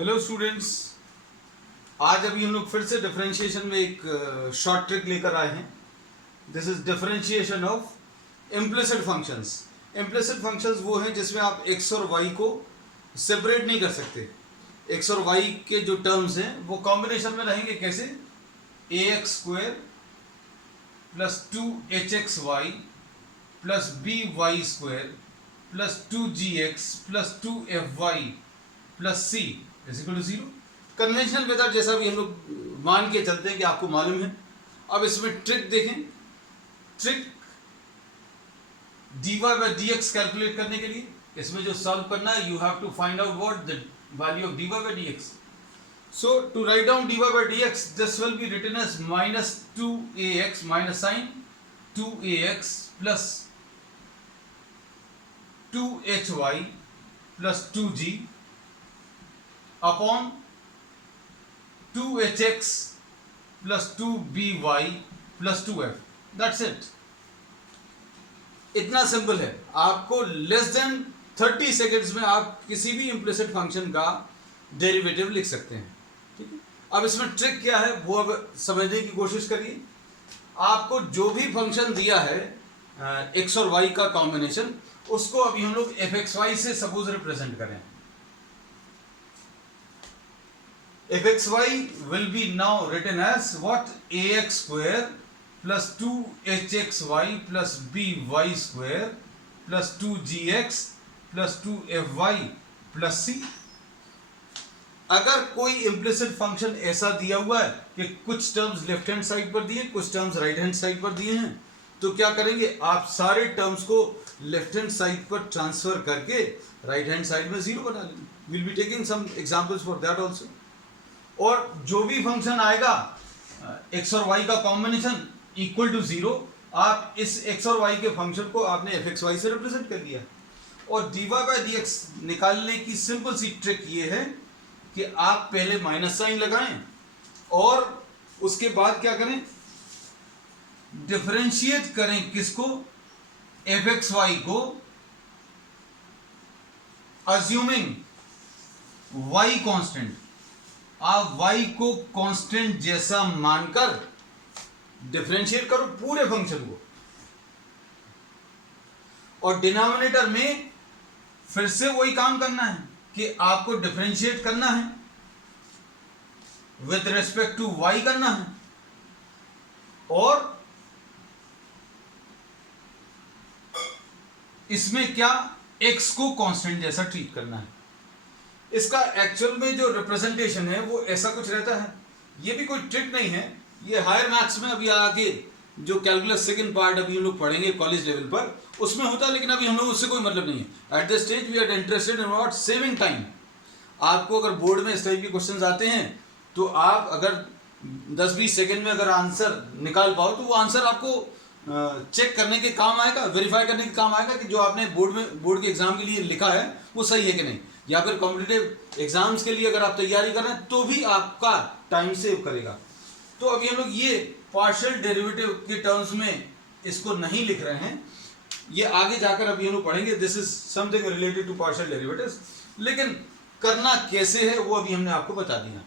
Hello students, आज अभी हम लोग फिर से डिफरेंशिएशन में एक शॉर्ट ट्रिक लेकर आए हैं। This is differentiation of implicit functions. Implicit functions वो हैं जिसमें आप x और y को सेपरेट नहीं कर सकते। x और y के जो टर्म्स हैं वो कॉम्बिनेशन में रहेंगे। कैसे? ax square plus 2hxy plus by square plus 2gx plus 2fy plus c is equal to 0। Conventional method जैसा भी हम लोग मान के चलते हैं कि आपको मालूम है। अब इसमें ट्रिक देखें। Trick dy by dx calculate करने के लिए इसमें जो सॉल्व करना है, you have to find out what the value of dy by dx। So to write down dy by dx, this will be written as minus 2ax minus sin 2ax plus 2hy plus 2g upon 2hx plus 2by plus 2f। That's it। इतना simple है। आपको less than 30 seconds में आप किसी भी implicit function का derivative लिख सकते हैं। ठीक है, अब इसमें ट्रिक क्या है वो अब समझने की कोशिश करिए। आपको जो भी फंक्शन दिया है x और y का कॉम्बिनेशन, उसको अभी हम लोग fxy से सपोज रिप्रेजेंट करें। fxy will be now written as what? ax square plus 2hxy plus by square plus 2gx plus 2fy plus c। अगर कोई इम्प्लिसिट फंक्शन ऐसा दिया हुआ है कि कुछ टर्म्स लेफ्ट हैंड साइड पर दिए, कुछ टर्म्स राइट हैंड साइड पर दिए हैं, तो क्या करेंगे? आप सारे टर्म्स को लेफ्ट हैंड साइड पर ट्रांसफर करके राइट हैंड साइड में जीरो बना लेंगे। Will be taking some examples for that also. और जो भी फंक्शन आएगा x और y का कॉम्बिनेशन इक्वल टू 0, आप इस x और y के फंक्शन को आपने fxy से रिप्रेजेंट कर दिया। और dy by dx निकालने की सिंपल सी ट्रिक ये है कि आप पहले माइनस साइन लगाएं और उसके बाद क्या करें? डिफरेंशिएट करें किसको? fxy को, अज्यूमिंग y कांस्टेंट। आप y को कांस्टेंट जैसा मानकर डिफरेंशिएट करो पूरे फंक्शन को। और डिनोमिनेटर में फिर से वही काम करना है कि आपको डिफरेंशिएट करना है, विथ रिस्पेक्ट टू y करना है, और इसमें क्या? x को कांस्टेंट जैसा ट्रीट करना है। इसका एक्चुअल में जो रिप्रेजेंटेशन है वो ऐसा कुछ रहता है। ये भी कोई ट्रिक नहीं है, ये हायर मैथ्स में अभी आगे जो कैलकुलस सेकंड पार्ट अभी हम लोग पढ़ेंगे कॉलेज लेवल पर, उसमें होता है, लेकिन अभी हम लोग उससे कोई मतलब नहीं है। At this stage we are interested in what? Saving time. आपको अगर बोर्ड में इस टाइप के क्वेश्चन आते हैं तो आप अगर 10-20 सेकेंड में अगर आंसर निकाल पाओ तो वो आंसर आपको चेक करने के काम आएगा, वेरीफाई करने के काम आएगा कि जो आपने बोर्ड के एग्जाम के लिए लिखा है वो सही है कि नहीं। या फिर कॉम्पिटिटिव एग्जाम्स के लिए अगर आप तैयारी कर रहे हैं तो भी आपका टाइम सेव करेगा। तो अभी हम लोग ये पार्शियल डेरिवेटिव के टर्म्स में इसको नहीं लिख रहे हैं, ये आगे जाकर अभी हम लोग पढ़ेंगे। This is something related to partial derivatives. लेकिन करना कैसे है वो अभी हमने आपको बता दिया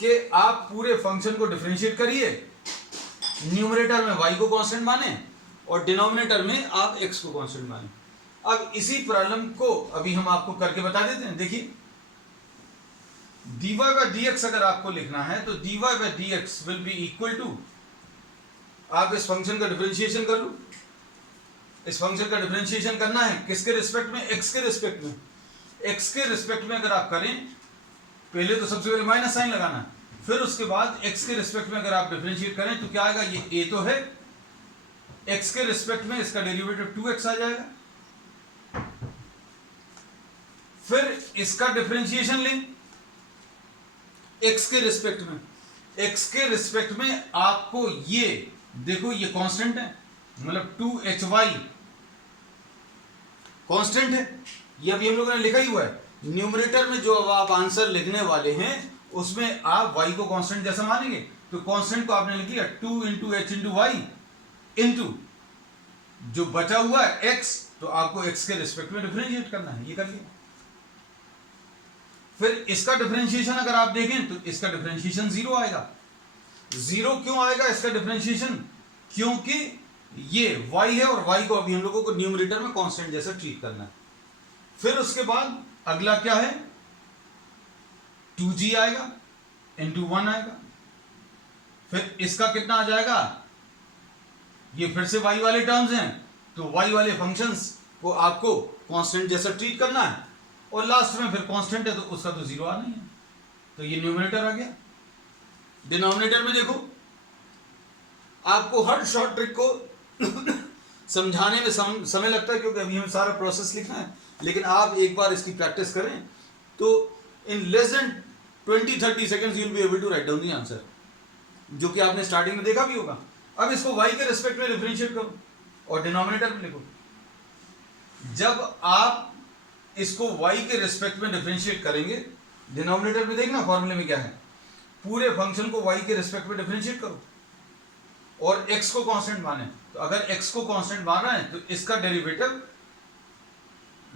कि आप पूरे फंक्शन को डिफरेंशिएट करिए, न्यूमरेटर में y को कांस्टेंट माने और डिनोमिनेटर में आप x को कांस्टेंट माने। अब इसी प्रॉब्लम को अभी हम आपको करके बता देते हैं। देखिए, dy by dx अगर आपको लिखना है तो dy by dx will be equal to, आप इस फंक्शन का डिफरेंशिएशन कर लो। इस फंक्शन का डिफरेंशिएशन करना है किसके रिस्पेक्ट में? x के रिस्पेक्ट में। x के रिस्पेक्ट में अगर आप करें, पहले तो सबसे पहले माइनस साइन लगाना है, फिर उसके बाद x के रिस्पेक्ट में अगर आप डिफरेंशिएट करें तो क्या आएगा? ये a तो है, x के रिस्पेक्ट में इसका डेरिवेटिव 2x आ जाएगा। फिर इसका डिफरेंशिएशन लें x के रिस्पेक्ट में। x के रिस्पेक्ट में आपको ये देखो, ये कांस्टेंट है, मतलब 2hy कांस्टेंट है, ये अभी हम लोगों ने लिखा ही हुआ है। न्यूमरेटर में जो अब आप आंसर लिखने वाले हैं उसमें आप y को कांस्टेंट जैसा मानेंगे, तो कांस्टेंट को आपने लिख लिया 2 into h into y into जो बचा हुआ है x, तो आपको x के रिस्पेक्ट में डिफरेंशिएट करना है, ये कर लिया। फिर इसका डिफरेंशिएशन अगर आप देखें तो इसका डिफरेंशिएशन 0 आएगा। 0 क्यों आएगा इसका डिफरेंशिएशन? क्योंकि ये y है और y को अभी हम लोगों को न्यूमरेटर में कांस्टेंट जैसा ट्रीट करना है। फिर उसके बाद अगला क्या है, 2g आएगा इंटू 1 आएगा। फिर इसका कितना आ जाएगा, ये फिर से y वाले टर्म्स हैं तो y वाले फंक्शंस को आपको कांस्टेंट जैसा ट्रीट करना है, और लास्ट में फिर कांस्टेंट है तो उसका तो 0 आना ही है, तो ये न्यूमरेटर आ गया। डिनोमिनेटर में देखो, आपको हर शॉर्ट ट्रिक को समझाने में समय लगता है क्योंकि अभी हमें सारा प्रोसेस लिखना है, लेकिन आप एक बार इसकी प्रैक्टिस करें तो in less than 20-30 seconds you will be able to write down the answer, जो कि आपने स्टार्टिंग में देखा भी होगा। अब इसको y के रिस्पेक्ट में डिफरेंशिएट करो और डिनोमिनेटर में लिखो। जब आप इसको y के रिस्पेक्ट में डिफरेंशिएट करेंगे, डिनोमिनेटर में देखना फॉर्मूले में क्या है, पूरे फंक्शन को y के रिस्पेक्ट में डिफरेंशिएट करो और x को कांस्टेंट माने। तो अगर x को कांस्टेंट माना है तो इसका डेरिवेटिव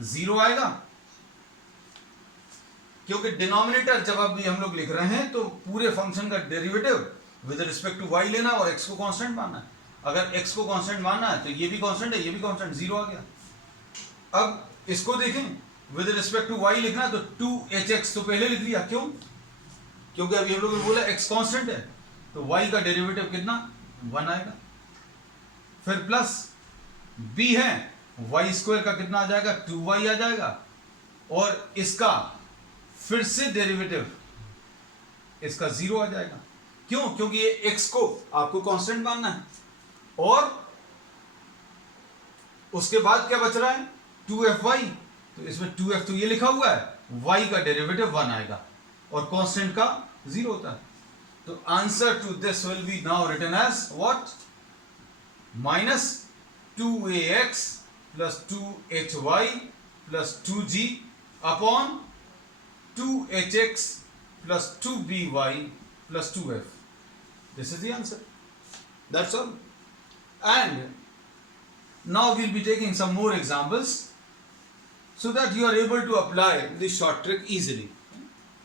0 आएगा, क्योंकि डिनोमिनेटर जब अभी हम लोग लिख रहे हैं तो पूरे फंक्शन का derivative with respect to y लेना और x को कांस्टेंट मानना है। अगर x को कांस्टेंट मानना है तो ये भी कांस्टेंट है, ये भी कांस्टेंट, 0 आ गया। अब इसको देखें, विद रिस्पेक्ट टू y लिखना तो 2hx तो पहले लिख लिया, क्यों? क्योंकि अभी हम लोगों ने बोला x कांस्टेंट है, तो y का डेरिवेटिव कितना, 1 आएगा। फिर प्लस b है, y स्क्वायर का कितना आ जाएगा, 2y आ जाएगा, और इसका फिर से डेरिवेटिव इसका 0 आ जाएगा। क्यों? क्योंकि ये x को आपको कांस्टेंट मानना है, और उसके बाद क्या बच रहा है, 2fy, तो इसमें 2f तो ये लिखा हुआ है, y का डेरिवेटिव 1 आएगा और कांस्टेंट का 0 होता है। तो answer to this will be now written as what, minus 2ax plus 2hy plus 2g upon 2hx plus 2by plus 2f. This is the answer. That's all. And now we'll be taking some more examples so that you are able to apply this short trick easily.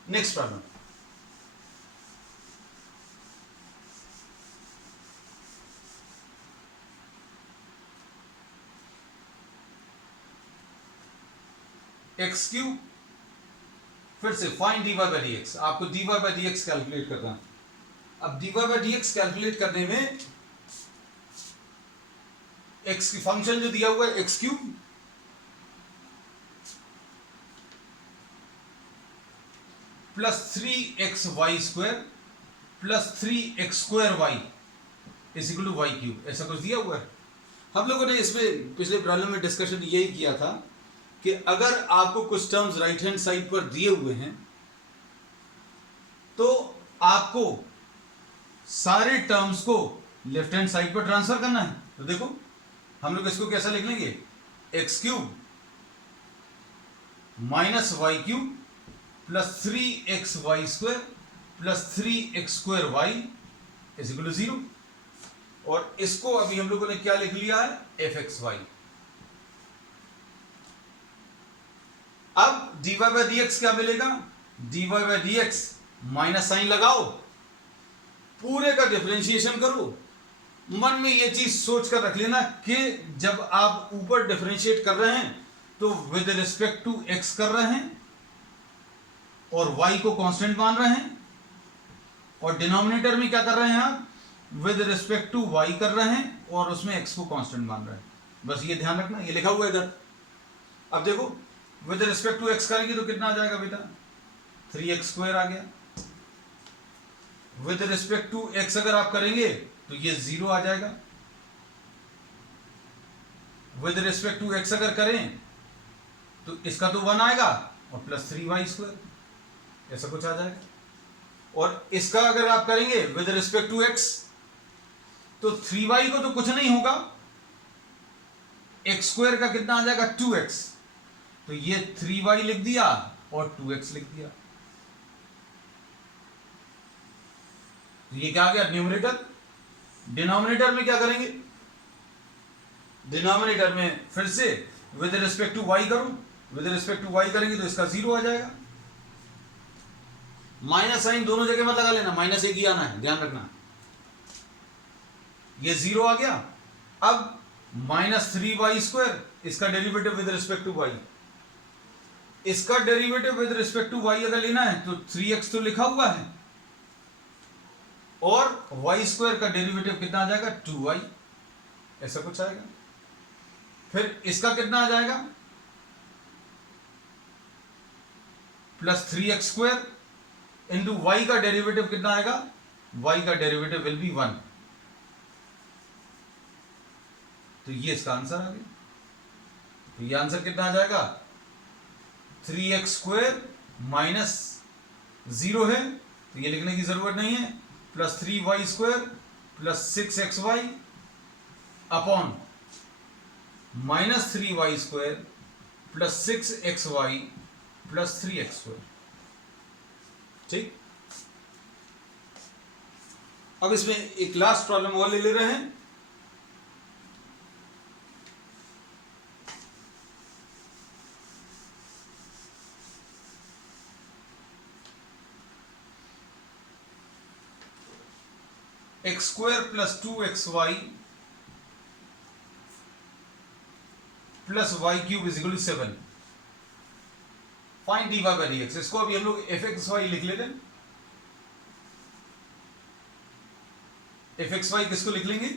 Next problem. x cube, फिर से find dy by dx, आपको dy by dx calculate करना है। अब dy by dx calculate करने में x की function जो दिया हुआ है x cube plus 3xy square plus 3x square y is equal to y cube, ऐसा कुछ दिया हुआ है। हम लोगों ने इसमें पिछले प्रॉब्लम में डिस्कशन यही किया था कि अगर आपको कुछ टर्म्स राइट हैंड साइड पर दिए हुए हैं तो आपको सारे टर्म्स को लेफ्ट हैंड साइड पर ट्रांसफर करना है। तो देखो हम लोग इसको कैसा लिख लेंगे, x cube minus y cube plus 3xy square plus 3x square y is equal to 0, और इसको अभी हम लोगों ने क्या लिख लिया है, fxy। अब dy by dx क्या मिलेगा, dy by dx minus sign लगाओ, पूरे का डिफरेंशिएशन करो। मन में ये चीज सोच कर रख लेना कि जब आप ऊपर डिफरेंशिएट कर रहे हैं तो विद रिस्पेक्ट टू x कर रहे हैं और y को कांस्टेंट मान रहे हैं, और डिनोमिनेटर में क्या कर रहे हैं आप, विद रिस्पेक्ट टू y कर रहे हैं और उसमें x को कांस्टेंट मान रहे हैं। बस ये ध्यान रखना, ये लिखा हुआ है इधर। अब देखो विद रिस्पेक्ट टू x करेंगे तो कितना आ जाएगा बेटा, 3x स्क्वायर आ गया। विद रिस्पेक्ट टू x अगर आप करेंगे तो ये 0 आ जाएगा। विद रिस्पेक्ट टू x अगर करें तो इसका तो 1 आएगा और प्लस 3y स्क्वायर, ऐसा कुछ आ जाएगा। और इसका अगर आप करेंगे विद रिस्पेक्ट टू x तो 3y को तो कुछ नहीं होगा, x स्क्वायर का कितना आ जाएगा, 2x, तो ये 3y लिख दिया और 2x लिख दिया। तो ये क्या आ गया, न्यूमरेटर। डिनोमिनेटर में क्या करेंगे, डिनोमिनेटर में फिर से विद रिस्पेक्ट टू y करूं, विद रिस्पेक्ट टू y करेंगे तो इसका 0 आ जाएगा। माइनस साइन दोनों जगह मत लगा लेना, माइनस एक ही आना है, ध्यान रखना। ये 0 आ गया। अब -3y², इसका derivative with respect to y, इसका derivative with respect to y अगर लेना है तो 3x तो लिखा हुआ है, और y² का डेरिवेटिव कितना आ जाएगा, 2y, ऐसा कुछ आएगा। फिर इसका कितना आ जाएगा, +3x² इंटू y का डेरिवेटिव कितना आएगा, y का डेरिवेटिव विल बी 1। तो ये इसका आंसर आ गया। तो ये आंसर कितना आ जाएगा, 3x² माइनस 0 है तो ये लिखने की जरूरत नहीं है, +3y² plus 6xy upon -3y² plus 6xy plus 3x²। ठीक, अब इसमें एक लास्ट प्रॉब्लम और ले रहे हैं। x² plus 2xy plus y³ is equal to 7। Find dy by dx। इसको अभी हम लोग fxy लिख लेते हैं। fxy किसको लिख लेंगे,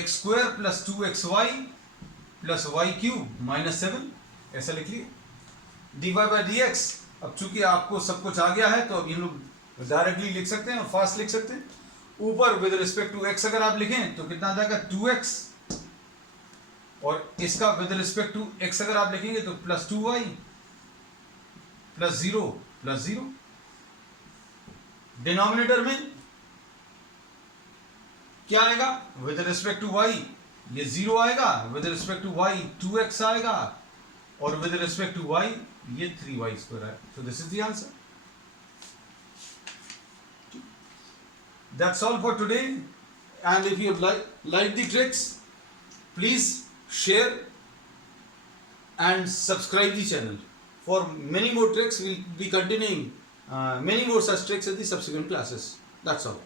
x² plus 2xy plus y³ minus 7, ऐसा लिख लिए। dy बाई dx, अब चूंकि आपको सब कुछ आ गया है तो अभी हम लोग डायरेक्टली लिख सकते हैं और फास्ट लिख सकते हैं। ऊपर विद रिस्पेक्ट टू x अगर आप लिखें तो कितना आ जाएगा, 2x, और इसका विद रिस्पेक्ट टू x अगर आप लिखेंगे तो plus 2y plus 0 plus 0। Denominator में क्या आएगा, विद रिस्पेक्ट टू y ये 0 आएगा, with respect to y 2x आएगा, और विद रिस्पेक्ट टू y ये 3y² है। So this is the answer. That's all for today. And if you like the tricks, please share and subscribe the channel. For many more tricks, we'll be continuing many more such tricks in the subsequent classes. That's all.